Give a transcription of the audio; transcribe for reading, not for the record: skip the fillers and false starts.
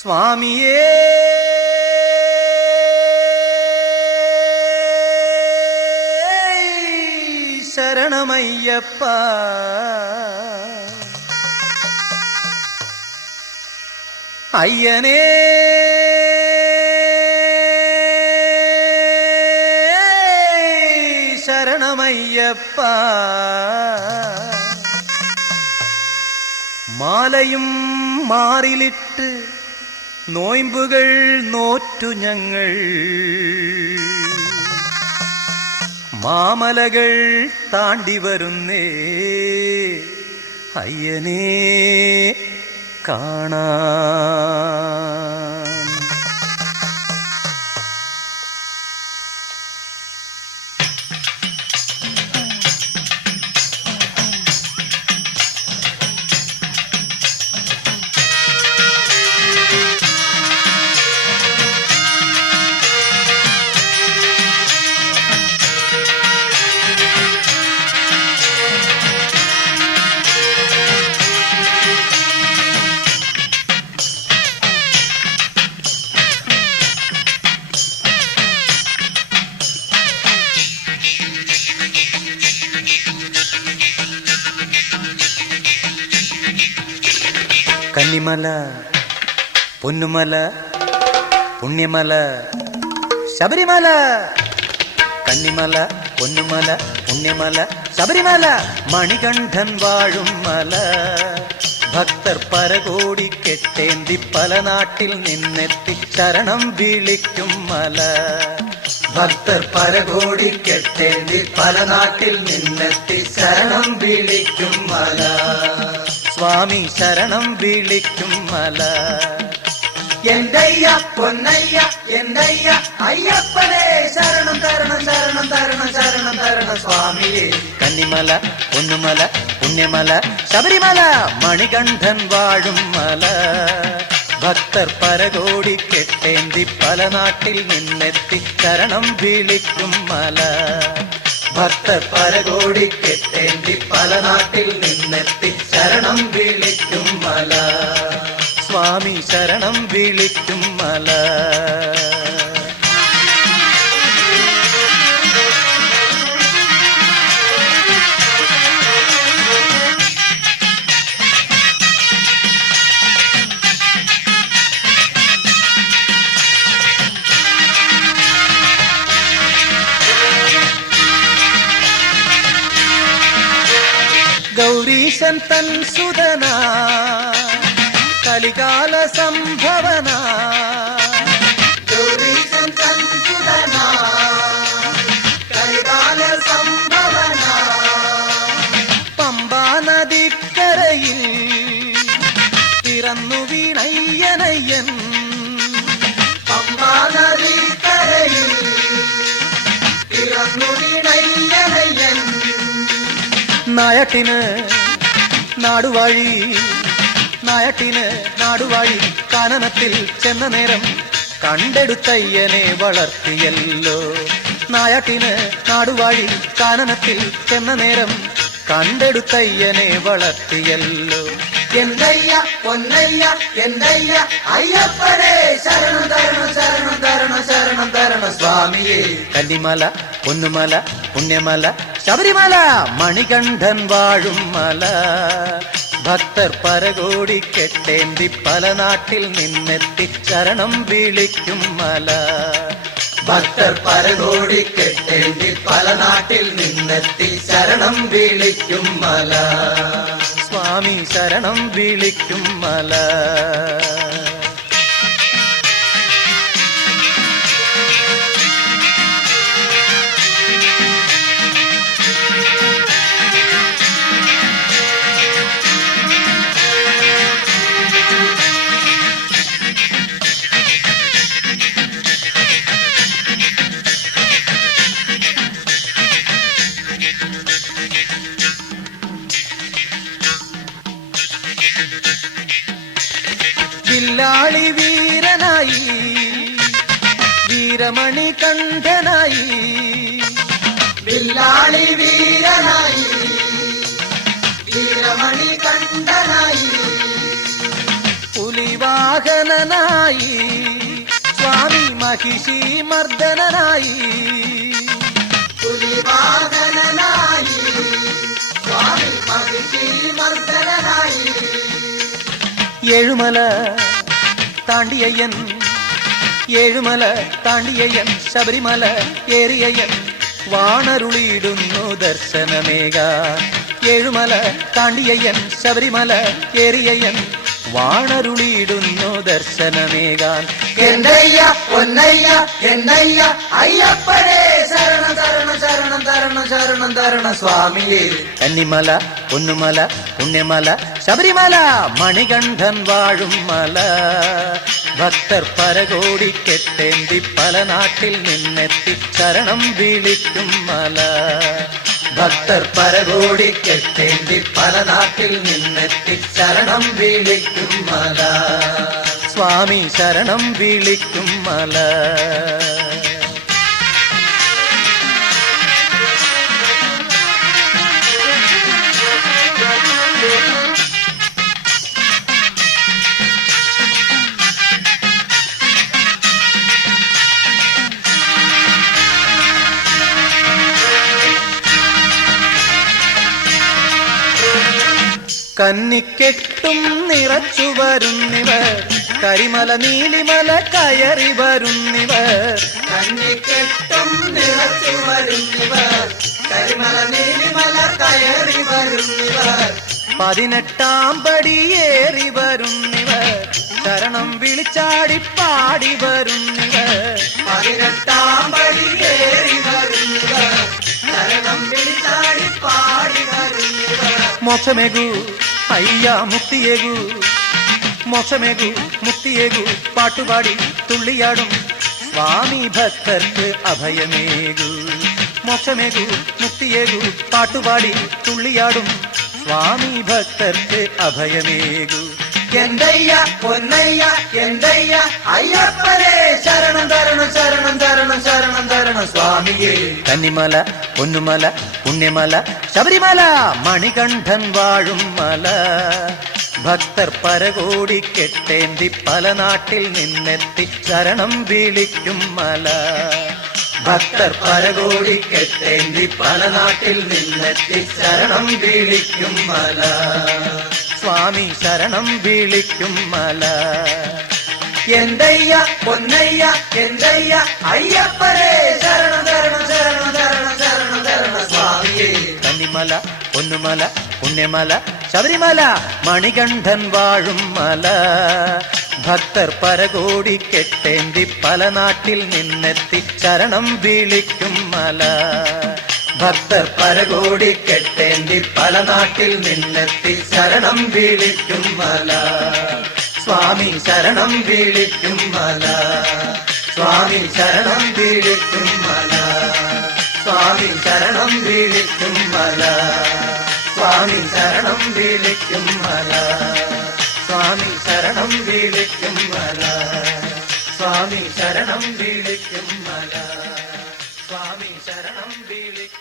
സ്വാമിയേ ശരണമയ്യപ്പ അയ്യനേ ശരണമയ്യപ്പ മാലയും മാറിലിട്ട് നോയമ്പുകൾ നോറ്റു ഞങ്ങൾ മാമലകൾ താണ്ടി വരുന്നേ അയ്യനേ കാണാൻ. കന്നിമല പൊന്നുമല പുണ്യമല ശബരിമല. കന്നിമല പൊന്നുമല പുണ്യമല ശബരിമല മണികണ്ഠൻ വാഴും മല. ഭക്തർ പരകോടി കെട്ടേന്തി പല നാട്ടിൽ നിന്നെത്തി ശരണം വിളിക്കും മല. ഭക്തർ പരകോടി കെട്ടേന്തി പല നാട്ടിൽ നിന്നെത്തി ശരണം വിളിക്കും മല. സ്വാമി ശരണം വിളിക്കും മല. എന്തയ്യ പൊന്നയ്യ എന്തയ്യ അയ്യപ്പനേ ശരണം തരണം ശരണം തരണം ശരണം തരണം സ്വാമിയേ. കന്നിമല പൊന്നുമല പുണ്യമല ശബരിമല മണികണ്ഠൻ വാഴും മല. ഭക്തർ പരകോടി കെട്ടേന്തി പല നാട്ടിൽ നിന്നെത്തി ശരണം വിളിക്കും മല. ഭക്തർ പരകോടി കെട്ടേന്തി പല നാട്ടിൽ നിന്നെത്തി ശരണം വിളിക്കും മല. സ്വാമി ശരണം വിളിക്കും മല. ഗൗരീശൻ തൻ സുതന കലികാല സംഭവന. ഗൗരീശൻ തൻ സുതന കലികാല സംഭവന. പമ്പാ നദിക്കരയിൽ പിറന്നു വീണയ്യനയ്യൻ. പമ്പാ നദിക്കരയിൽ പിറന്നു വീണയ്യനയ്യൻ. നായട്ടിന് നാടുവാഴി നായട്ടിന് നാടുവാഴി കാനനത്തിൽ ചെന്ന നേരം കണ്ടെടുത്തയ്യനെ വളർത്തിയല്ലോ. നായട്ടിന് നാടുവാഴി കാനനത്തിൽ ചെന്ന നേരം കണ്ടെടുത്തയ്യനെ വളർത്തിയല്ലോ. എന്തയ്യ പൊന്നയ്യ എന്തയ്യ അയ്യപ്പനേ ശരണം തരണം ശരണം തരണം ശരണം തരണം സ്വാമിയേ. കന്നിമല പൊന്നുമല പുണ്യമല ശബരിമല മണികണ്ഠൻ വാഴും മല. ഭക്തർ പരകോടി കെട്ടേന്തി പല നാട്ടിൽ നിന്നെത്തി ശരണം വിളിക്കും മല. ഭക്തർ പരകോടി കെട്ടേന്തി പല നാട്ടിൽ നിന്നെത്തി ശരണം വിളിക്കും മല. സ്വാമി ശരണം വിളിക്കും മല. വില്ലാളി വീരനായി വീരമണി കണ്ഠനായി. വില്ലാളി വീരനായി വീരമണി കണ്ഠനായി. പുലിവാഹനനായി കണ്ഠനായി സ്വാമി മഹിഷി മർദ്ദനായി പുലിവാഹനനായി സ്വാമി മഹിഷി മർദ്ദനനായി ഏഴുമല താണ്ടിയയ്യൻ ഏഴുമല താണ്ടിയയ്യൻ ശബരിമല ഏറിയയ്യൻ വാണരുളിയിടുന്നു ദർശനമേക ഏഴുമല താണ്ടിയയ്യൻ ശബരിമല ഏറിയയ്യൻ വാണരുളിയിടുന്നു ദർശനമേകാൻ എന്തയ്യ പൊന്നയ്യ എന്നയ്യ അയ്യപ്പനേ ശരണം ശരണം ശരണം തരണം ശരണം തരണം സ്വാമിയേ കന്നിമല പൊന്നുമല പുണ്യമല ശബരിമല മണികണ്ഠൻ വാഴും മല ഭക്തർ പരകോടിക്കെട്ടേന്തി പല നാട്ടിൽ നിന്നെത്തി ശരണം വിളിക്കും മല ഭക്തർ പരകോടിക്കെട്ടേന്തി പല നാട്ടിൽ നിന്നെത്തി ശരണം വിളിക്കും മല സ്വാമി ശരണം വിളിക്കും മല കന്നിക്കെട്ടും നിറച്ചു വരുന്നിവർ കരിമല നീലിമല കയറി വരുന്നിവർ കന്നിക്കെട്ടും നിറച്ചു വരുന്നിവർ കരിമല നീലിമല കയറി വരുന്നിവർ 18 പടിയേറി വരുന്നിവർ ശരണം വിളിച്ചാടി പാടി വരുന്നിവർ 18 പടിയേറി വരുന്നിവർ ശരണം വിളിച്ചാടി പാടി വരുന്നിവർ മോക്ഷമേകു അയ്യ മുക്തിയേകു മോക്ഷമേകു മുക്തിയേകു പാട്ടുപാടി തുള്ളിയാടും സ്വാമി ഭക്തർക്ക് അഭയമേകു മോക്ഷമേകു മുക്തിയേകു പാട്ടുപാടി തുള്ളിയാടും സ്വാമി ഭക്തർക്ക് അഭയമേകു എന്തയ്യ പൊന്നയ്യ എന്തയ്യ അയ്യപ്പനേ ശരണം തരണം ശരണം തരണം ശരണം തരണം സ്വാമിയേ കന്നിമല പൊന്നുമല പുണ്യമല ശബരിമല മണികണ്ഠൻ വാഴും മല ഭക്തർ പരകോടിക്കെട്ടേന്തി പല നാട്ടിൽ നിന്നെത്തി ശരണം വിളിക്കും മല ഭക്തർ പരകോടിക്കെട്ടേന്തി പല നാട്ടിൽ നിന്നെത്തി ശരണം വിളിക്കും മല സ്വാമി ശരണം വിളിക്കും മല എന്തയ്യ പൊന്നയ്യ എന്തയ്യ അയ്യപ്പനേ ശരണം തരണം ശരണം തരണം ശരണം തരണം സ്വാമിയേ കന്നിമല പൊന്നുമല പുണ്യമല ശബരിമല മണികണ്ഠൻ വാഴും മല ഭക്തർ പരകോടിക്കെട്ടേന്തി പല നാട്ടിൽ നിന്നെത്തി ശരണം വിളിക്കും മല ഭക്തർ പരകോടിക്കെട്ടേന്തി പല നാട്ടിൽ നിന്നെത്തി ശരണം വിളിക്കും മല സ്വാമി ശരണം വിളിക്കും മല സ്വാമി ശരണം വിളിക്കും മല സ്വാമി ശരണം വിളിക്കും മല സ്വാമി ശരണം വിളിക്കും മല സ്വാമി ശരണം വിളിക്കും മല സ്വാമി ശരണം വിളിക്കും മല സ്വാമി ശരണം വിളിക്കും